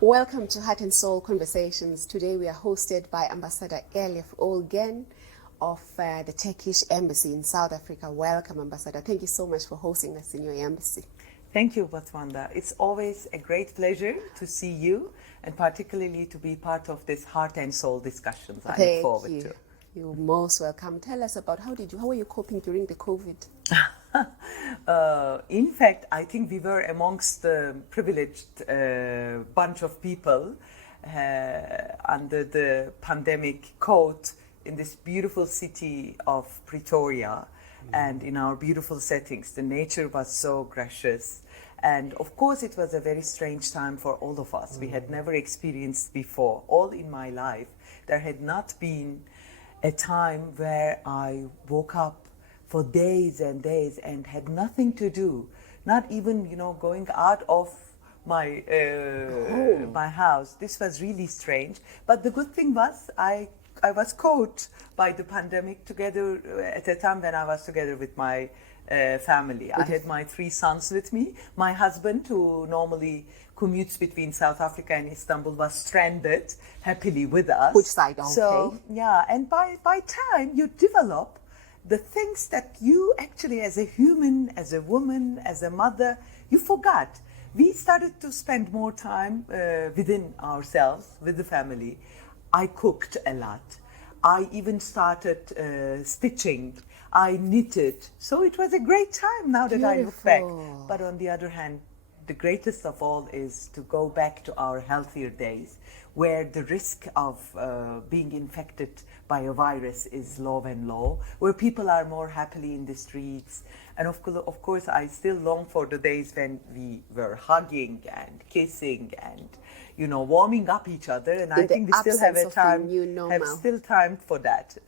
Welcome to Heart and Soul Conversations. Today we are hosted by Ambassador Elif Ulgen of the Turkish Embassy in South Africa. Welcome, Ambassador. Thank you so much for hosting us in your embassy. Thank you, Bathandwa. It's always a great pleasure to see you and particularly to be part of this Heart and Soul discussions. I look forward to. You're most welcome. Tell us about how were you coping during the COVID? In fact, I think we were amongst the privileged bunch of people under the pandemic coat in this beautiful city of Pretoria and in our beautiful settings. The nature was so gracious. And of course, it was a very strange time for all of us. We had never experienced before. All in my life, there had not been a time where I woke up for days and days and had nothing to do, not even, going out of my my house. This was really strange. But the good thing was I was caught by the pandemic together at a time when I was together with my family. I had my 3 sons with me. My husband, who normally commutes between South Africa and Istanbul, was stranded happily with us. Which side? Okay. So, yeah, and by time you develop the things that you actually, as a human, as a woman, as a mother, you forgot. We started to spend more time within ourselves, with the family. I cooked a lot. I even started stitching. I knitted. So it was a great time now that I look back. But on the other hand, the greatest of all is to go back to our healthier days, where the risk of being infected by a virus is low and low, where people are more happily in the streets. And of course, I still long for the days when we were hugging and kissing and, warming up each other. And I think we still have time for that.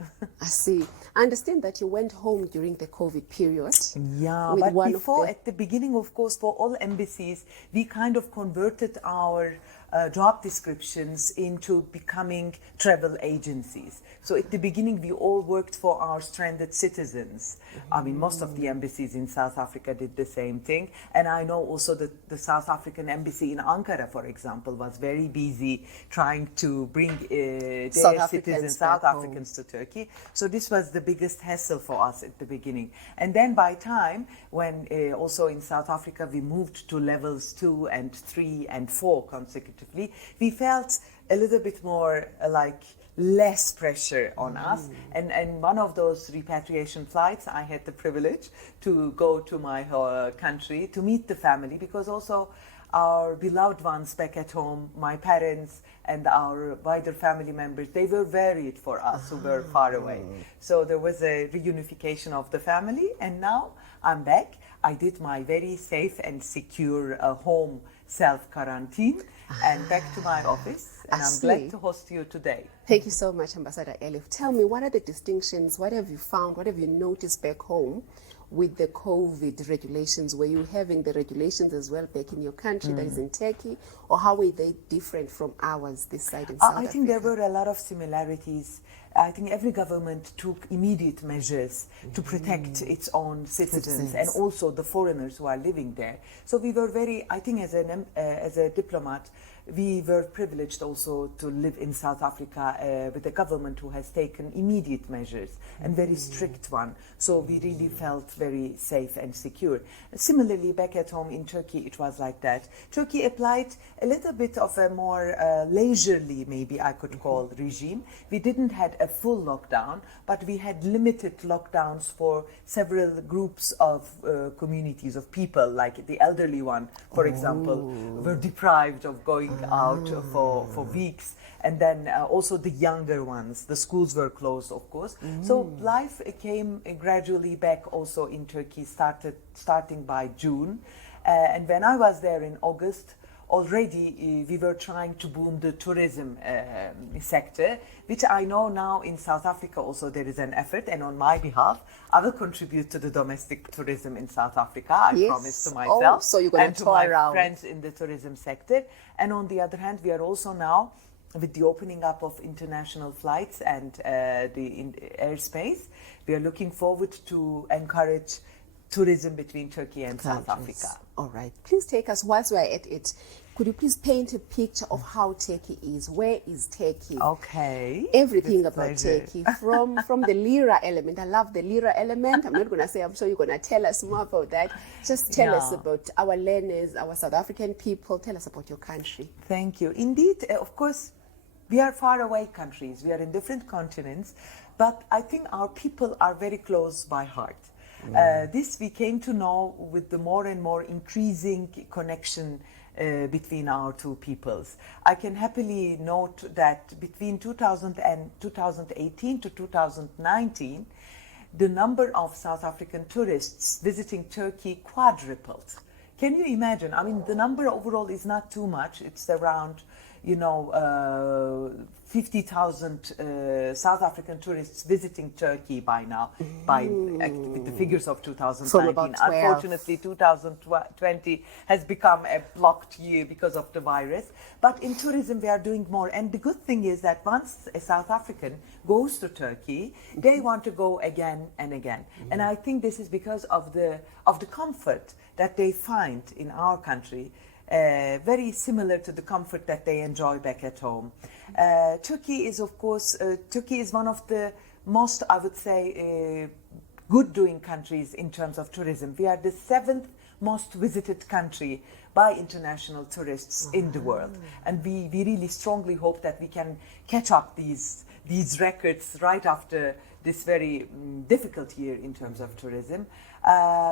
I see. I understand that you went home during the COVID period. Yeah, but before, at the beginning, of course, for all embassies, we kind of converted our job descriptions into becoming travel agencies. So at the beginning, we all worked for our stranded citizens. I mean, most of the embassies in South Africa did the same thing. And I know also that the South African embassy in Ankara, for example, was very busy trying to bring their South Africans to Turkey. So this was the biggest hassle for us at the beginning. And then by time, when also in South Africa, we moved to levels 2 and 3 and 4 consecutively, we felt a little bit more like less pressure on us. And one of those repatriation flights, I had the privilege to go to my country to meet the family, because also our beloved ones back at home, my parents and our wider family members, they were worried for us who were far away. So there was a reunification of the family, and now I'm back. I did my very safe and secure home self-quarantine and back to my office. And I'm glad to host you today. Thank you so much, Ambassador Elif. Tell me, what are the distinctions? What have you found? What have you noticed back home with the COVID regulations? Were you having the regulations as well back in your country, that is in Turkey? Or how were they different from ours this side in South Africa? I think there were a lot of similarities. I think every government took immediate measures to protect its own citizens and also the foreigners who are living there. So we were very, I think as a diplomat, we were privileged also to live in South Africa with a government who has taken immediate measures and very strict one. So we really felt very safe and secure. Similarly, back at home in Turkey, it was like that. Turkey applied a little bit of a more leisurely, maybe I could call, regime. We didn't have a full lockdown, but we had limited lockdowns for several groups of communities of people, like the elderly one, for example, were deprived of going out for weeks. And then also the younger ones, the schools were closed, of course. So life came gradually back also in Turkey, starting by June. And when I was there in August, already we were trying to boom the tourism sector, which I know now in South Africa also there is an effort, and on my behalf I will contribute to the domestic tourism in South Africa. I promise to myself and to my friends in the tourism sector. And on the other hand, we are also now, with the opening up of international flights and the airspace, we are looking forward to encourage tourism between Turkey and South Africa. All right. Please take us, whilst we're at it, Could you please paint a picture of how Turkey is? Where is Turkey? Okay. Everything With about pleasure. Turkey, from the lira element. I love the lira element. I'm not going to say, I'm sure you're going to tell us more about that. Just tell us Yeah. about our learners, our South African people. Tell us about your country. Thank you. Indeed, of course, we are far away countries. We are in different continents, but I think our people are very close by heart. This we came to know with the more and more increasing connection between our two peoples. I can happily note that between 2018 to 2019, the number of South African tourists visiting Turkey quadrupled. Can you imagine? I mean, the number overall is not too much. It's around, 50,000 South African tourists visiting Turkey by now, with the figures of 2019. From about 12. Unfortunately, 2020 has become a blocked year because of the virus. But in tourism, we are doing more. And the good thing is that once a South African goes to Turkey, they want to go again and again. And I think this is because of the comfort that they find in our country, very similar to the comfort that they enjoy back at home. Turkey is, of course, one of the most, I would say, good-doing countries in terms of tourism. We are the 7th most visited country by international tourists in the world. And we really strongly hope that we can catch up these records right after this very difficult year in terms of tourism.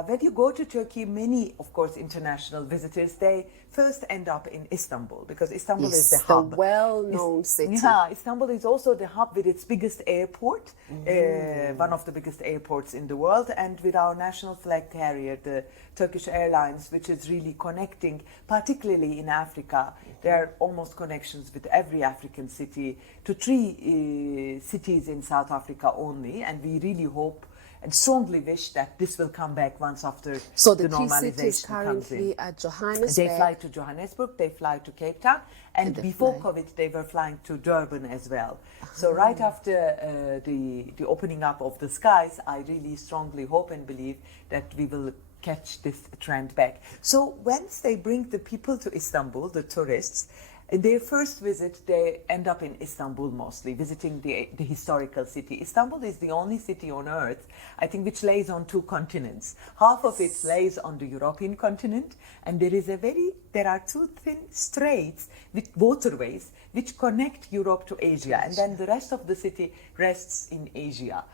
When you go to Turkey, many, of course, international visitors, they first end up in Istanbul, because Istanbul is the hub. The well-known city. Yeah, Istanbul is also the hub with its biggest airport, one of the biggest airports in the world, and with our national flag carrier, the Turkish Airlines, which is really connecting, particularly in Africa. There are almost connections with every African city to 3 cities in South Africa only, and we really hope and strongly wish that this will come back once after So the the 3 normalization cities comes in. currently are Johannesburg. They fly to Johannesburg, they fly to Cape Town, and they before fly. COVID, they were flying to Durban as well. So right after the opening up of the skies, I really strongly hope and believe that we will catch this trend back. So once they bring the people to Istanbul, the tourists, in their first visit, they end up in Istanbul mostly, visiting the historical city. Istanbul is the only city on earth, I think, which lays on 2 continents. Half of it lays on the European continent, and there are 2 thin straits with waterways which connect Europe to Asia, and then the rest of the city rests in Asia.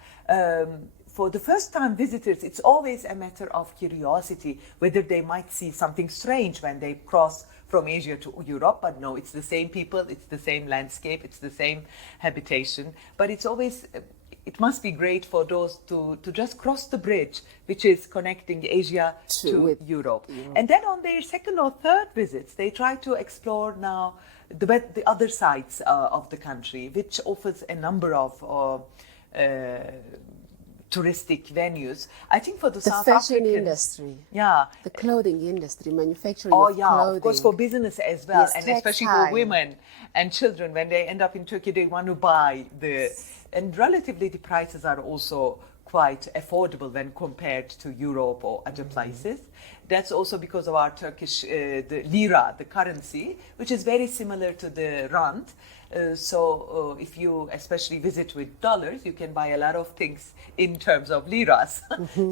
For the first-time visitors, it's always a matter of curiosity whether they might see something strange when they cross from Asia to Europe, but no, it's the same people, it's the same landscape, it's the same habitation, but it must be great for those to just cross the bridge, which is connecting Asia to Europe. And then on their second or third visits, they try to explore now the other sides of the country, which offers a number of touristic venues. I think for the South fashion Africans, industry, yeah, the clothing industry, manufacturing oh of yeah, clothing. of course, for business as well, Yes, and especially textile. for women and children. When they end up in Turkey, they want to buy and relatively the prices are also quite affordable when compared to Europe or other places. That's also because of our Turkish, the lira, the currency, which is very similar to the rand. So if you especially visit with dollars, you can buy a lot of things in terms of liras.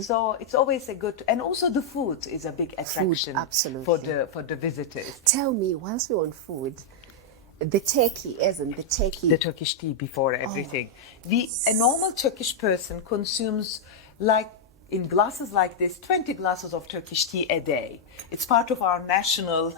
So it's always a good, and also the food is a big attraction absolutely. for the visitors. Tell me, whilst we're on food, the Turkey, The Turkish tea before everything. A normal Turkish person consumes, like in glasses like this, 20 glasses of Turkish tea a day. It's part of our national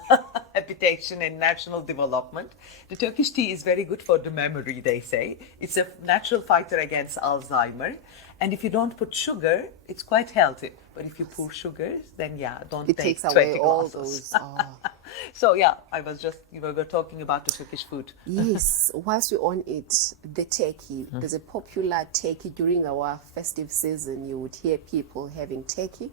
habitation and national development. The Turkish tea is very good for the memory, they say. It's a natural fighter against Alzheimer. And if you don't put sugar, it's quite healthy. But if you pour sugars, then don't it take takes 20 away all glasses. those. Oh. So I was just, we were talking about the Turkish food. Yes, whilst we're on it, the turkey, there's a popular turkey during our festive season. You would hear people having turkey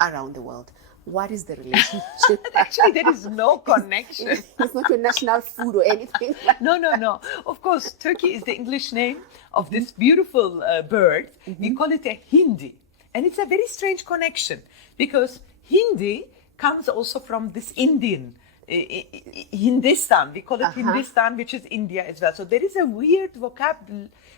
around the world. What is the relationship? Actually, there is no connection. It's not your national food or anything. No. Of course, turkey is the English name of this beautiful bird. We call it a Hindi. And it's a very strange connection because Hindi comes also from this Indian Hindustan. We call it Hindustan, which is India as well. So there is a weird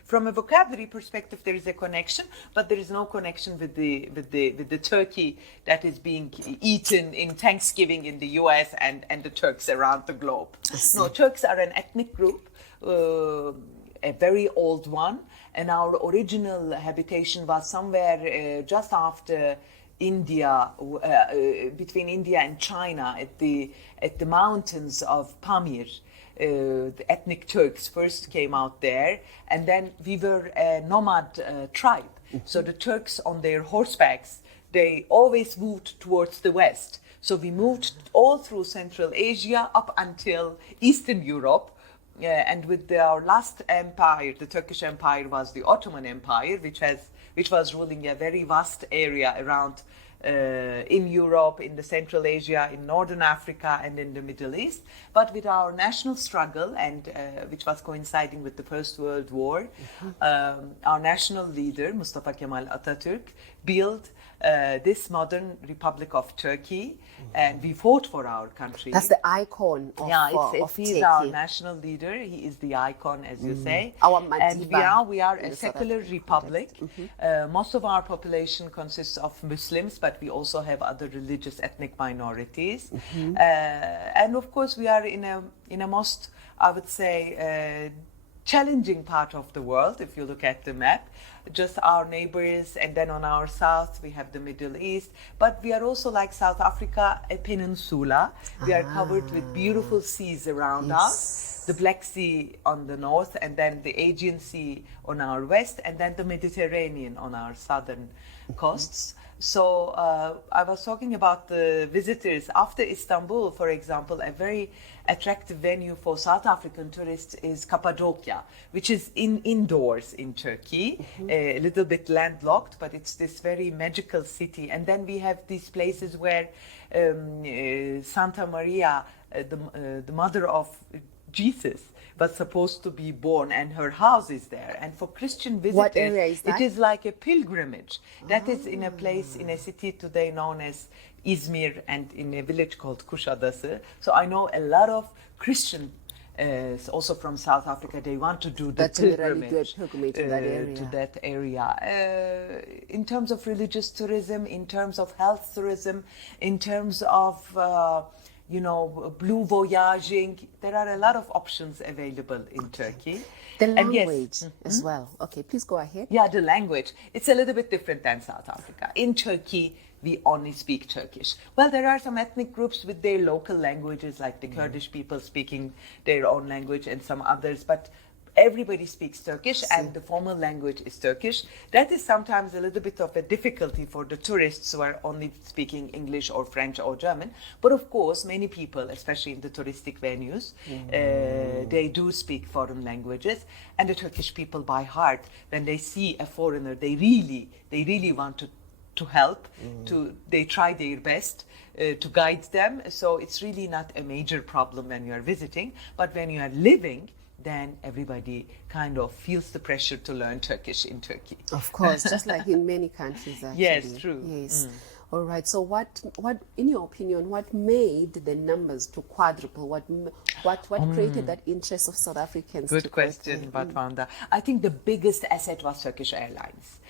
from a vocabulary perspective, there is a connection, but there is no connection with the turkey that is being eaten in Thanksgiving in the US and the Turks around the globe. No, Turks are an ethnic group, a very old one, and our original habitation was somewhere just after India, between India and China, at the mountains of Pamir. The ethnic Turks first came out there, and then we were a nomad tribe. So the Turks on their horsebacks, they always moved towards the west. So we moved all through Central Asia up until Eastern Europe. And with our last empire, the Turkish Empire was the Ottoman Empire, which was ruling a very vast area around in Europe, in the Central Asia, in Northern Africa, and in the Middle East. But with our national struggle, and which was coinciding with the First World War, our national leader, Mustafa Kemal Atatürk, built this modern Republic of Turkey, and we fought for our country. That's the icon of, he's Turkey. our national leader. He is the icon, as you say. Our and Madiba we are a secular republic. Most of our population consists of Muslims, but we also have other religious ethnic minorities. And of course, we are in a most, I would say, challenging part of the world, if you look at the map. Just our neighbors, and then on our south we have the Middle East. But we are also, like South Africa, a peninsula. We are covered with beautiful seas around us. The Black Sea on the north, and then the Aegean Sea on our west, and then the Mediterranean on our southern coasts. So I was talking about the visitors. After Istanbul, for example, a very attractive venue for South African tourists is Cappadocia, which is indoors in Turkey, a little bit landlocked, but it's this very magical city. And then we have these places where Santa Maria, the mother of Jesus, was supposed to be born, and her house is there. And for Christian visitors, what area is that? It is like a pilgrimage. That is in a place, in a city today known as Izmir, and in a village called Kuşadası. So I know a lot of Christian, also from South Africa, they want to do the pilgrimage to that area. In terms of religious tourism, in terms of health tourism, in terms of blue voyaging, there are a lot of options available in Turkey. The language as well. Okay, please go ahead. Yeah, the language. It's a little bit different than South Africa. In Turkey, we only speak Turkish. Well, there are some ethnic groups with their local languages, like the Kurdish people speaking their own language, and some others, but everybody speaks Turkish, and the formal language is Turkish. That is sometimes a little bit of a difficulty for the tourists who are only speaking English or French or German. But of course, many people, especially in the touristic venues, they do speak foreign languages. And the Turkish people, by heart, when they see a foreigner, they really want to help. They try their best to guide them. So it's really not a major problem when you are visiting. But when you are living, then everybody kind of feels the pressure to learn Turkish in Turkey. Of course, just like in many countries, actually. Yes, true. Yes. All right. So, what, in your opinion, what made the numbers to quadruple? What created that interest of South Africans? Good question, Bathandwa. I think the biggest asset was Turkish Airlines,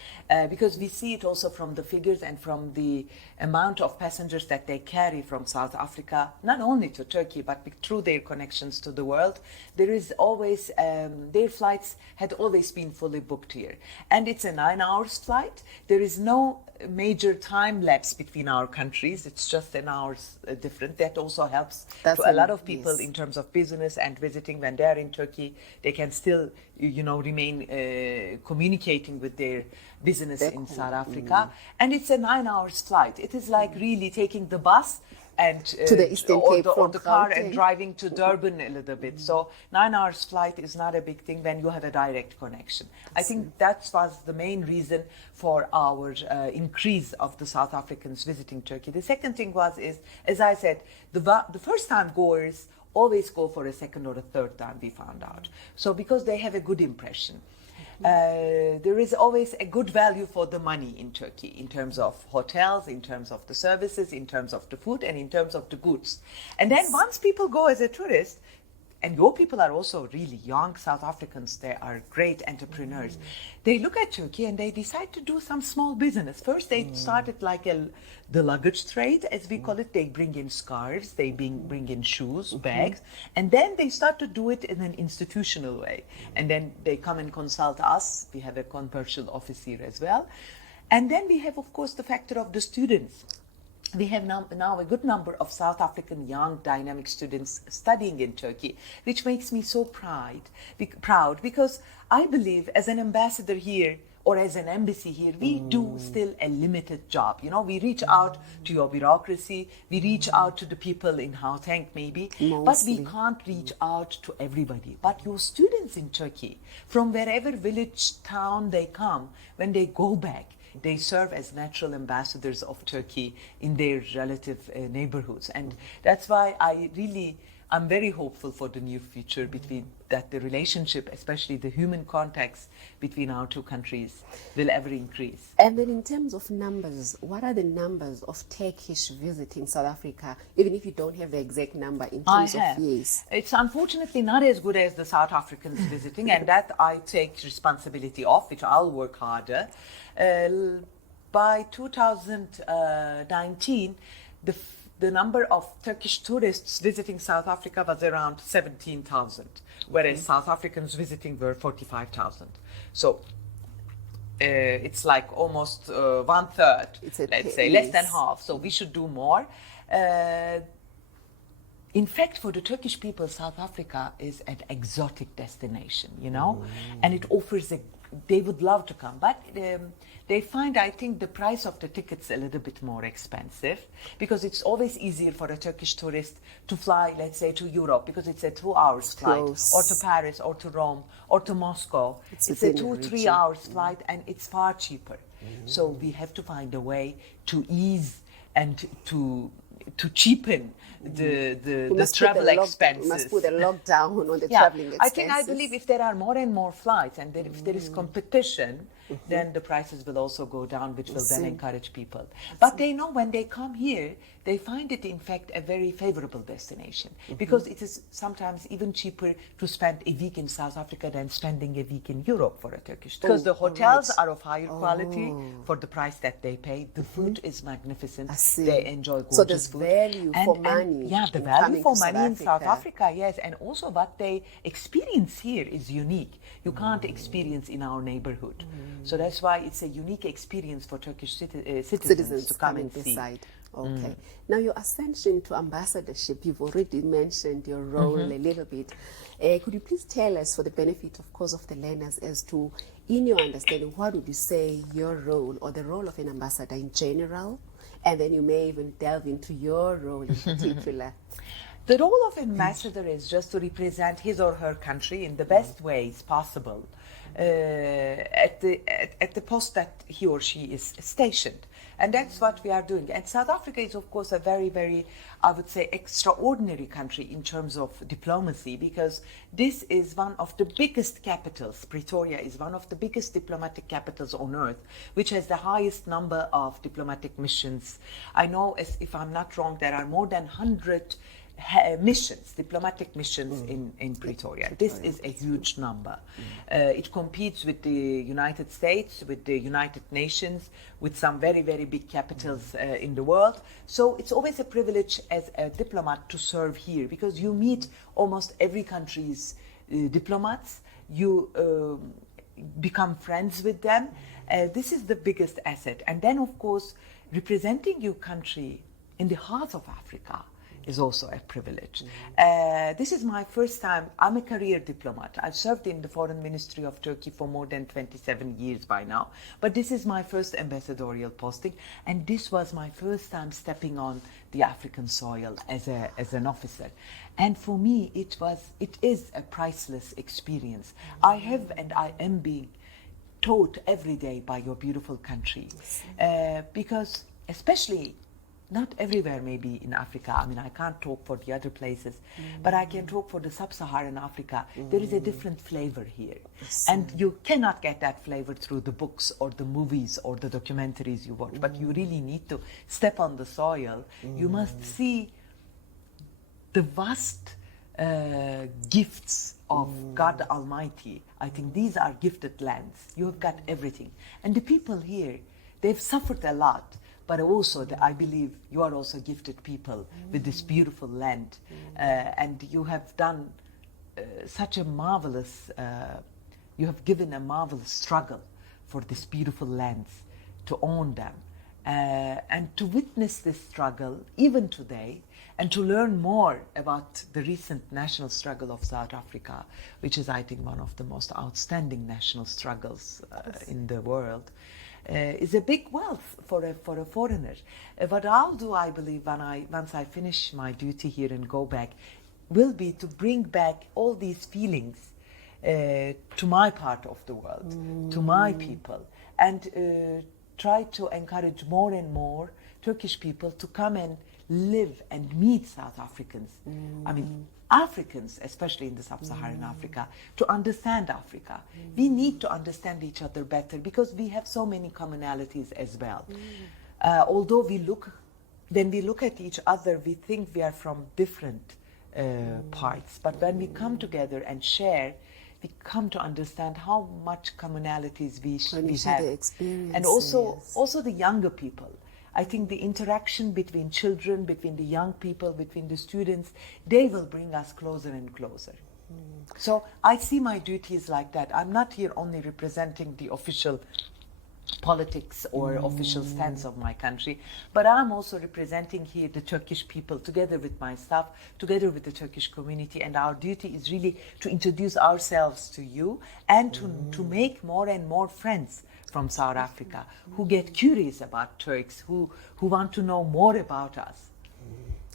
because we see it also from the figures and from the amount of passengers that they carry from South Africa, not only to Turkey, but through their connections to the world. There is always, their flights had always been fully booked here. And it's a 9-hour flight. There is no major time lapse between our countries. It's just an hour's different. That also helps to a lot of people in terms of business and visiting. When they are in Turkey, they can still, remain communicating with their business in South Africa. And it's a 9-hour flight. It is like really taking the bus and to the Eastern Cape or the car and driving to Durban a little bit. So 9 hours flight is not a big thing when you have a direct connection. I think that was the main reason for our increase of the South Africans visiting Turkey. The second thing is, as I said, the first time goers always go for a second or a third time, we found out. So because they have a good impression. There is always a good value for the money in Turkey in terms of hotels, in terms of the services, in terms of the food, and in terms of the goods. And then once people go as a tourist, and your people are also really young South Africans, they are great entrepreneurs. They look at Turkey and they decide to do some small business. First, they started like the luggage trade, as we call it. They bring in scarves, they bring in shoes, bags, and then they start to do it in an institutional way. And then they come and consult us. We have a commercial office here as well. And then we have, of course, the factor of the students. We have now a good number of South African young dynamic students studying in Turkey, which makes me so proud because I believe as an ambassador here or as an embassy here, we do still a limited job. You know, we reach out to your bureaucracy, we reach out to the people in Gauteng maybe, but we can't reach out to everybody. But your students in Turkey, from wherever village, town they come, when they go back, they serve as natural ambassadors of Turkey in their relative neighborhoods. And that's why I'm very hopeful for the near future that the relationship, especially the human contacts between our two countries, will ever increase. And then in terms of numbers, what are the numbers of Turkish visiting South Africa, even if you don't have the exact number in terms of years? It's unfortunately not as good as the South Africans visiting, and that I take responsibility of, which I'll work harder. By 2019, the number of Turkish tourists visiting South Africa was around 17,000, whereas South Africans visiting were 45,000. So it's like almost 1/3, let's say, less than half. So we should do more. In fact, for the Turkish people, South Africa is an exotic destination, you know, and it offers they would love to come, but they find, I think, the price of the tickets a little bit more expensive because it's always easier for a Turkish tourist to fly, let's say, to Europe because it's a 2 hours flight, or to Paris, or to Rome, or to Moscow. It's a 2-3 hours flight, and it's far cheaper. So we have to find a way to ease and to cheapen the travel expenses. We must put a lockdown on the traveling expenses. I believe if there are more and more flights and if there is competition, then the prices will also go down, which will then encourage people. But they know when they come here, they find it in fact a very favorable destination because it is sometimes even cheaper to spend a week in South Africa than spending a week in Europe for a Turkish tourist. Because the hotels are of higher quality for the price that they pay. The food is magnificent. They enjoy gorgeous food. So there's food. value for money. Yeah, the value for money in South Africa, yes. And also what they experience here is unique. You can't experience in our neighborhood. So that's why it's a unique experience for Turkish citizens to come and see. Okay. Now, your ascension to ambassadorship, you've already mentioned your role a little bit. Could you please tell us, for the benefit, of course, of the learners, as to, in your understanding, what would you say your role or the role of an ambassador in general? And then you may even delve into your role in particular. The role of ambassador is just to represent his or her country in the best ways possible at the post that he or she is stationed. And that's what we are doing. And South Africa is, of course, a very, very, I would say, extraordinary country in terms of diplomacy, because this is one of the biggest capitals. Pretoria is one of the biggest diplomatic capitals on earth, which has the highest number of diplomatic missions. I know, if I'm not wrong, there are more than 100 missions, diplomatic missions in Pretoria. This is a huge number. It competes with the United States, with the United Nations, with some very, very big capitals in the world. So it's always a privilege as a diplomat to serve here, because you meet almost every country's diplomats. You become friends with them. This is the biggest asset. And then, of course, representing your country in the heart of Africa is also a privilege. This is my first time. I'm a career diplomat. I've served in the Foreign Ministry of Turkey for more than 27 years by now. But this is my first ambassadorial posting, and this was my first time stepping on the African soil as an officer. And for me, it is a priceless experience. I have and I am being taught every day by your beautiful country, because especially not everywhere maybe in Africa. I mean, I can't talk for the other places, but I can talk for the sub-Saharan Africa. There is a different flavor here. And you cannot get that flavor through the books or the movies or the documentaries you watch, but you really need to step on the soil. You must see the vast gifts of God Almighty. I think these are gifted lands. You have got everything. And the people here, they've suffered a lot, but also I believe you are also gifted people with this beautiful land. And you have done such a marvelous, you have given a marvelous struggle for these beautiful lands, to own them. And to witness this struggle, even today, and to learn more about the recent national struggle of South Africa, which is, I think, one of the most outstanding national struggles in the world, is a big wealth for a foreigner. What I'll do, I believe, once I finish my duty here and go back, will be to bring back all these feelings to my part of the world, to my people, and try to encourage more and more Turkish people to come and live and meet South Africans. I mean, Africans, especially in the sub-Saharan Africa, to understand Africa. We need to understand each other better because we have so many commonalities as well. Although when we look at each other, we think we are from different parts. But when we come together and share, we come to understand how much commonalities we have. And also the younger people. I think the interaction between children, between the young people, between the students, they will bring us closer and closer. So I see my duties like that. I'm not here only representing the official politics or official stance of my country, but I'm also representing here the Turkish people together with my staff, together with the Turkish community, and our duty is really to introduce ourselves to you and to make more and more friends from South Africa who get curious about Turks, who want to know more about us.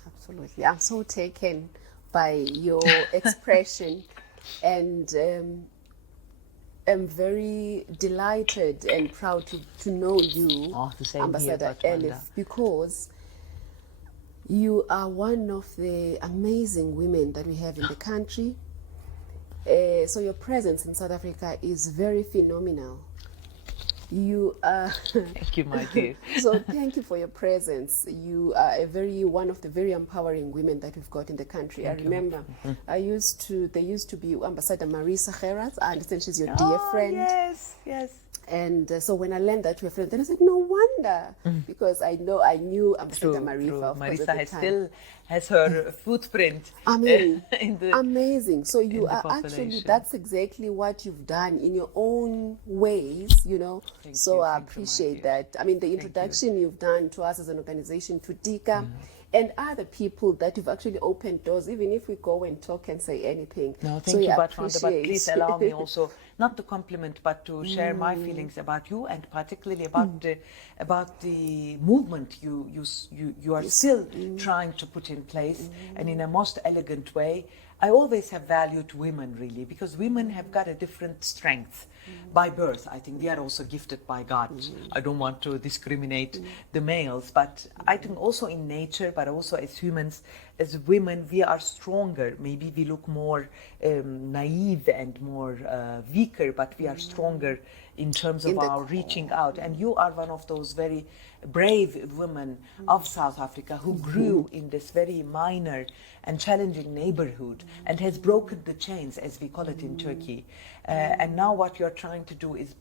Absolutely. I'm so taken by your expression, and I'm very delighted and proud to know you, Ambassador Elif, because you are one of the amazing women that we have in the country. So your presence in South Africa is very phenomenal. You are Thank you, my dear. So thank you for your presence. You are one of the very empowering women that we've got in the country. I remember there used to be Ambassador Marisa Gerrard. I understand she's your dear friend. Yes. And so when I learned that you were friends, then I said, no wonder, because I knew Ambassador Marisa. Marisa still has her footprint. I mean, in the, amazing. So you are actually, that's exactly what you've done in your own ways, you know. So I appreciate that. I mean, the introduction you've done to us as an organization, to Dika, and other people that you've actually opened doors, even if we go and talk and say anything. No, thank you, Bathandwa, but please allow me also not to compliment, but to share my feelings about you, and particularly about the movement you are still trying to put in place, and in a most elegant way. I always have valued women, really, because women have got a different strength by birth. I think we are also gifted by God. I don't want to discriminate the males, but I think also in nature, but also as humans, as women, we are stronger. Maybe we look more naive and more weaker, but we are stronger in terms of our reaching out. And you are one of those very brave women of South Africa who grew in this very minor and challenging neighborhood and has broken the chains, as we call it in Turkey. And now what you're trying to do is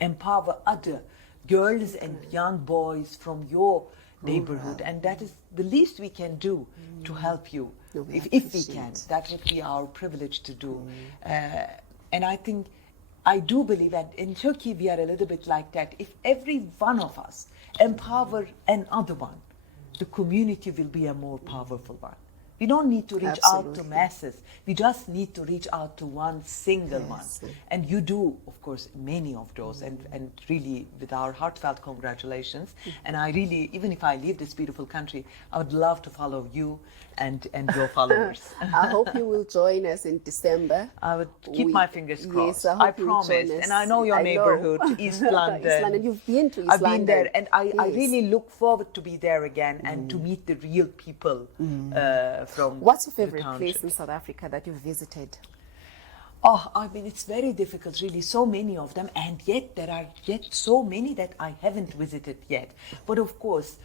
empower other girls and young boys from your neighborhood, and that is the least we can do to help you, if we can. That would be our privilege to do. And I do believe that in Turkey we are a little bit like that. If every one of us empower another one, the community will be a more powerful one. We don't need to reach out to Absolutely. masses. We just need to reach out to one single one. Yes. And you do, of course, many of those. And really, with our heartfelt congratulations. And I really, even if I leave this beautiful country, I would love to follow you and your followers. I hope you will join us in December. I would keep my fingers crossed. Yes, I hope I you will join promise. us. And I know your neighborhood, East London. East London. You've been to East I've London. been there, and I Yes. really look forward to be there again and to meet the real people from What's your the favorite township. place in South Africa that you've visited? Oh, I mean, it's very difficult, really, so many of them, and yet there are yet so many that I haven't visited yet. But of course,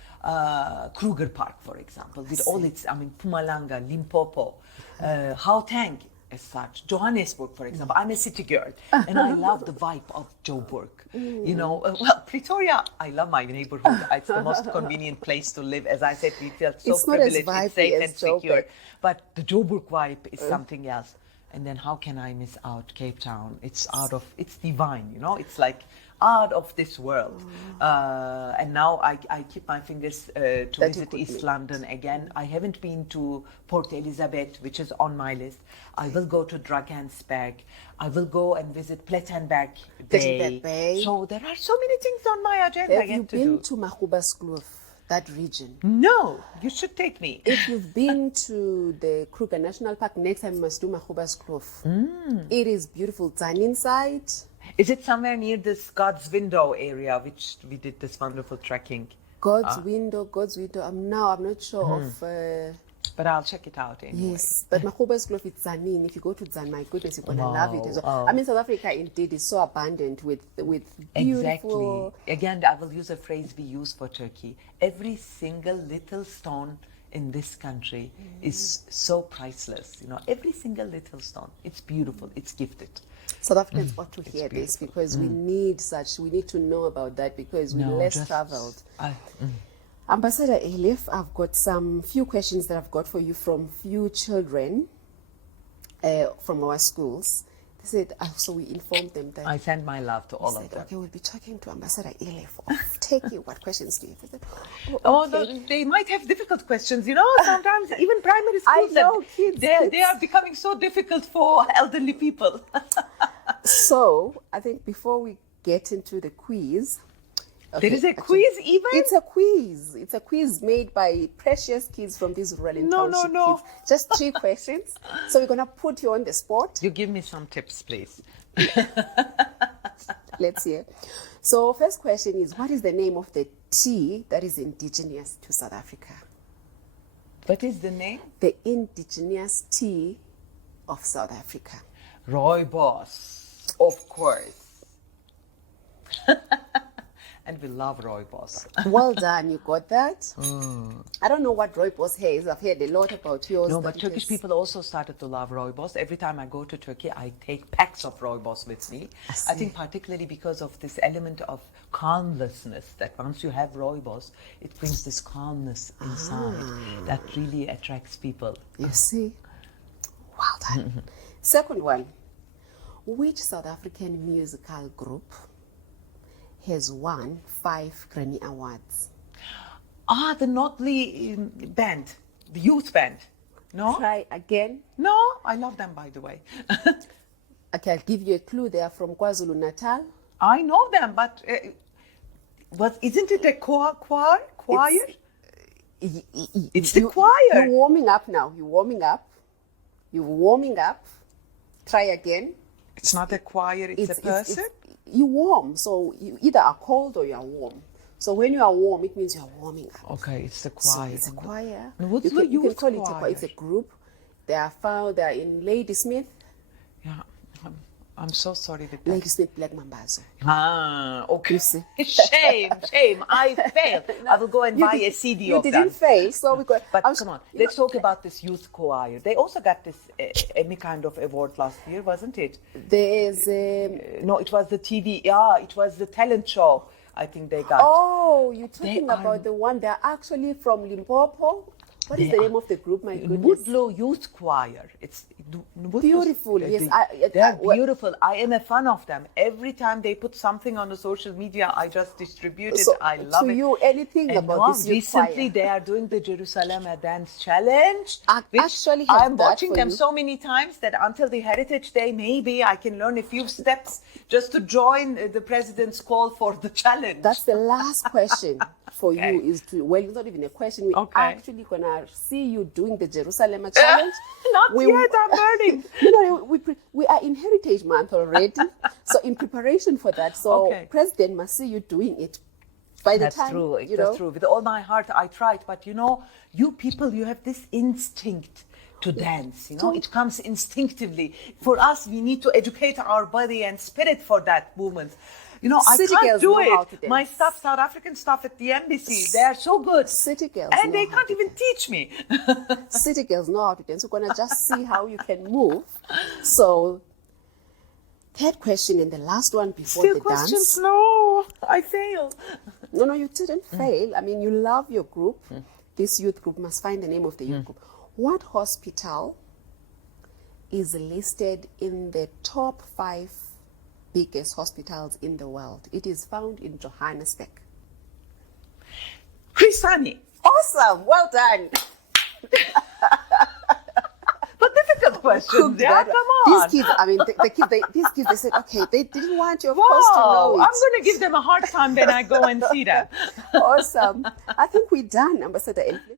Kruger Park, for example, with all its, I mean, Mpumalanga, Limpopo, Gauteng as such, Johannesburg, for example. I'm a city girl, and I love the vibe of Joburg. You know, well, Pretoria, I love my neighborhood. It's the most convenient place to live. As I said, we felt so It's not as privileged, it's vibey safe as and secure. Joburg. But the Joburg vibe is something else. And then how can I miss out Cape Town? It's it's divine, you know? It's like out of this world. And now I keep my fingers to you visit could East meet. London again. I haven't been to Port Elizabeth, which is on my list. I will go to Drakensberg. I will go and visit Plettenberg Plettenberg Bay. So there are so many things on my agenda Have again you to been do. to Mahubas Kloof, that region? No, you should take me. If you've been to the Kruger National Park, next time you must do Mahubas Kloof. It is beautiful. It's an inside. Is it somewhere near this God's Window area, which we did this wonderful trekking? God's window. I'm not sure of. But I'll check it out anyway. Yes, but Mahubas Kloof, it's Zanin. If you go to Zan, my goodness, you're gonna love it as well. Wow. I mean, South Africa indeed is so abundant with beautiful. Exactly. Again, I will use a phrase we use for Turkey. Every single little stone in this country is so priceless. You know, every single little stone. It's beautiful. It's gifted. South Africans ought to hear this beautiful. because we need to know about that because we're less traveled. Ambassador Elif, I've got some few questions that I've got for you from few children from our schools. They said, so we informed them that. I send my love to all They of said, them. okay, we'll be talking to Ambassador Elif of Turkey. What questions do you have? I said, Oh, okay. they might have difficult questions, you know. Sometimes even primary I schools, know, kids. they are becoming so difficult for elderly people. So, I think before we get into the quiz, There is a quiz even? It's a quiz. It's a quiz made by precious kids from these rural and township No. kids. Just 3 questions. So we're gonna put you on the spot. You give me some tips, please. Let's hear. So first question is, what is the name of the tea that is indigenous to South Africa? What is the name? The indigenous tea of South Africa. Rooibos, of course. And we love rooibos. Well done, you got that. I don't know what rooibos is. I've heard a lot about yours. No, that but it Turkish is- people also started to love rooibos. Every time I go to Turkey, I take packs of rooibos with me. I think particularly because of this element of calmlessness, that once you have rooibos, it brings this calmness inside that really attracts people. You see? Well done. Second one. Which South African musical group has won 5 Grammy Awards? The Notley band, the youth band. No? Try again. No, I love them, by the way. Okay, I'll give you a clue. They are from KwaZulu Natal. I know them, but isn't it a choir? It's the choir. You're warming up now. You're warming up. Try again. It's not a choir, it's a person? You warm. So you either are cold or you are warm. So when you are warm, it means you are warming up. Okay, it's the So choir. it's a choir. And what's you the can youth call it a choir? choir. It's a group. They are in Ladysmith. Yeah, I'm so sorry with that. Ladysmith Black Mambazo. Okay. You see? Shame. I failed. I will go and buy a CD You of them. didn't fail, so we got. But come on, let's talk about this youth choir. They also got this Emmy kind of award last year, wasn't it? There's No, it was the TV. Yeah, it was the talent show. I think they got. Oh, you're talking They are- about the one. They're actually from Limpopo. What is They the are- name of the group? My goodness. Woodlow Youth Choir. It's Beautiful, yes. They're beautiful. I am a fan of them. Every time they put something on the social media, I just distribute it. So, I love it. To you, anything And about now, this? recently, they are doing the Jerusalem Dance Challenge. I which actually have I'm that watching for them you. so many times that until the Heritage Day, maybe I can learn a few steps just to join the president's call for the challenge. That's the last question for Okay. you is to, well, it's not even a question. We're Okay. actually going to see you doing the Jerusalem challenge. Not yet, I'm learning. We are in Heritage Month already. So in preparation for that, so Okay. President must see you doing it. By the That's time, true. you That's know, true. With all my heart, I tried. But you know, you people, you have this instinct to dance. You know, it comes instinctively. For us, we need to educate our body and spirit for that movement. You know, City I can't girls do know how to it. dance. My staff, South African staff at the embassy, they are so good. City girls And know they how can't to even teach me. City girls know how to dance. We're going to just see how you can move. So, third question and the last one before Still the questions? dance. No, I failed. No, you didn't fail. I mean, you love your group. This youth group must find the name of the youth group. What hospital is listed in the top 5 biggest hospitals in the world? It is found in Johannesburg. Chrisani. Awesome. Well done. But difficult questions. Yeah, come on. These kids, I mean, these kids, they said, okay, they didn't want you, of course, to know it. I'm going to give them a hard time when I go and see them. Awesome. I think we're done, Ambassador Elif.